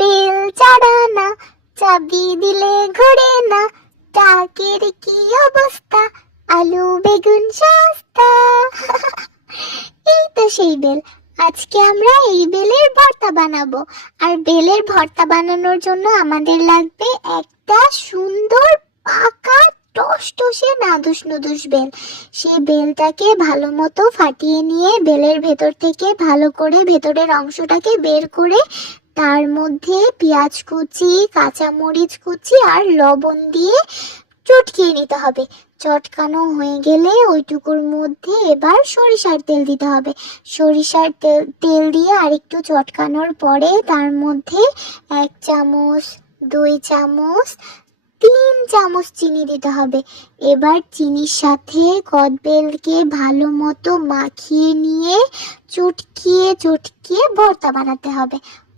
Bell চারানা চাবি দিলে ঘোরে না টাকের কি অবস্থা? আলু, বেগুন, সস্তা। এই তো সেই বেল। আজকে আমরা এই বেলের ভর্তা বানাবো। আর বেলের ভর্তা বানানোর জন্য আমাদের লাগবে একটা সুন্দর পাকা টসটসে নাদুস নুদুস বেল। সেই বেলটাকে ভালো মতো ফাটিয়ে নিয়ে বেলের ভেতর থেকে ভালো করে ভেতরের অংশটাকে বের করে তার মধ্যে পেঁয়াজ কুচি, কাঁচামরিচ কুচি আর লবণ দিয়ে চটকিয়ে নিতে হবে। চটকানো হয়ে গেলে ওইটুকুর মধ্যে এবার সরিষার তেল দিতে হবে। সরিষার তেল তেল দিয়ে আরেকটু চটকানোর পরে তার মধ্যে এক চামচ, দুই চামচ, তিন চামচ চিনি দিতে হবে। এবার চিনির সাথে কদবেলকে ভালো মতো মাখিয়ে নিয়ে চটকিয়ে চটকিয়ে ভর্তা বানাতে হবে।